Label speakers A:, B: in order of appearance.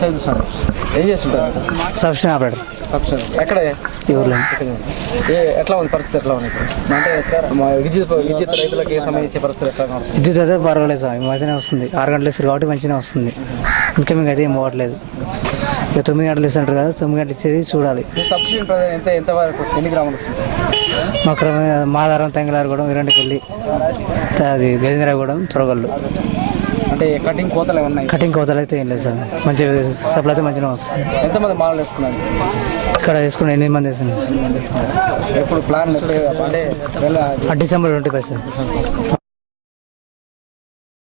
A: చదువుతాను ఏం చేస్తుంటారు?
B: Substation operator.
A: సబ్స్టేషన్. ఎక్కడ?
B: ఈ ఊర్లో
A: ఏ ఎట్లా ఉంది పరిస్థితి ఎట్లా ఉంది అంటే విద్యుత్ విద్యుత్ రైతులకి సంబంధించే పరిస్థితి ఎట్లా
B: విద్యుత్ అయితే పర్వాలేదు సార్. మంచిగానే వస్తుంది. ఆరు గంటలు కాబట్టి మంచిగానే వస్తుంది. ఇన్కమింగ్ అయితే ఏం పోవట్లేదు ఇక తొమ్మిది గంటలు ఇస్తుంటారు కదా తొమ్మిది గంటలు ఇచ్చేది చూడాలి.
A: సబ్సిడీ ఎంత ఎంత వరకు వస్తుంది? ఎన్ని గ్రాములు వస్తుంది?
B: మా క్రమేణ మాదారం తెంగలారగూడెం ఇరంటికి వెళ్ళి అది గజేంద్రగూడెం త్వరగల్లు.
A: అంటే కటింగ్ కోతలు ఉన్నాయి?
B: కటింగ్ కోతలు అయితే ఏం లేదు సార్. మంచి సప్లై అయితే మంచిగా వస్తుంది.
A: ఎంతమంది మాలలు వేసుకున్నారు?
B: ఇక్కడ వేసుకుని ఎనిమిది మంది వేసుకున్నాం
A: ఎప్పుడు ప్లాన్ అంటే
B: డిసెంబర్ ట్వంటీ ఫైవ్ సార్.